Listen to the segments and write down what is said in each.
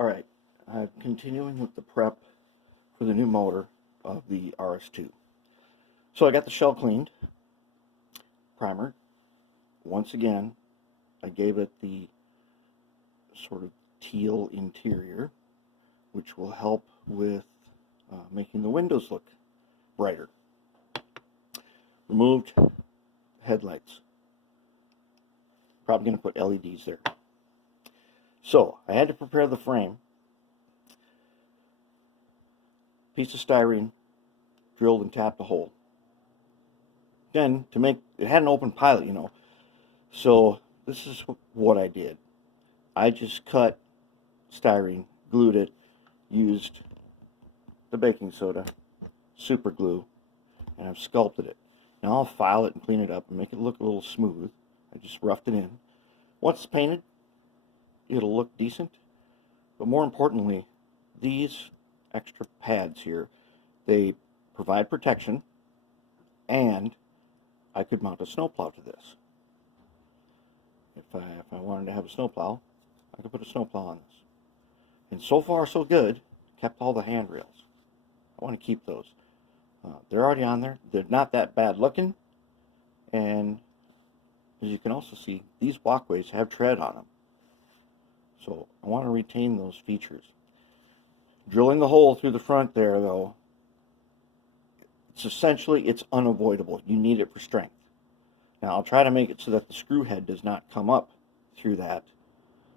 Alright, I'm continuing with the prep for the new motor of the RS2. So I got the shell cleaned, primer. Once again, I gave it the sort of teal interior, which will help with making the windows look brighter. Removed headlights. Probably going to put LEDs there. So I had to prepare the frame. Piece of styrene, drilled and tapped a hole. Then to make it had an open pilot, you know. So this is what I did. I just cut styrene, glued it, used the baking soda, super glue, and I've sculpted it. Now I'll file it and clean it up and make it look a little smooth. I just roughed it in. Once it's painted, it'll look decent. But more importantly, these extra pads here, they provide protection, and I could mount a snowplow to this. If I wanted to have a snowplow, I could put a snowplow on this. And so far so good. Kept all the handrails. I want to keep those. They're already on there. They're not that bad looking, and as you can also see, these walkways have tread on them. So I want to retain those features. Drilling the hole through the front there, though, it's unavoidable. You need it for strength. Now I'll try to make it so that the screw head does not come up through that.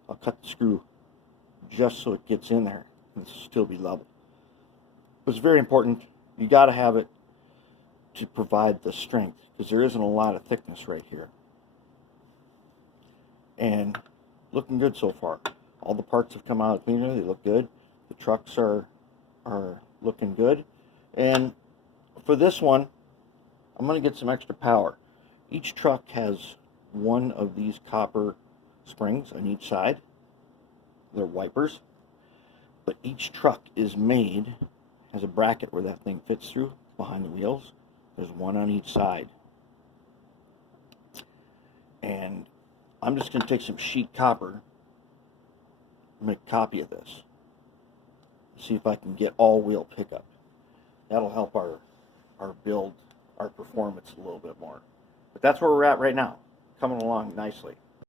I'll cut the screw just so it gets in there and still be level. But it's very important. You got to have it to provide the strength, because there isn't a lot of thickness right here. And looking good so far. All the parts have come out of the cleaner. They look good. The trucks are looking good. And for this one, I'm going to get some extra power. Each truck has one of these copper springs on each side. They're wipers. But each truck is made, has a bracket where that thing fits through behind the wheels. There's one on each side. And I'm just going to take some sheet copper and make a copy of this. See if I can get all-wheel pickup. That'll help our build, our performance a little bit more. But that's where we're at right now. Coming along nicely.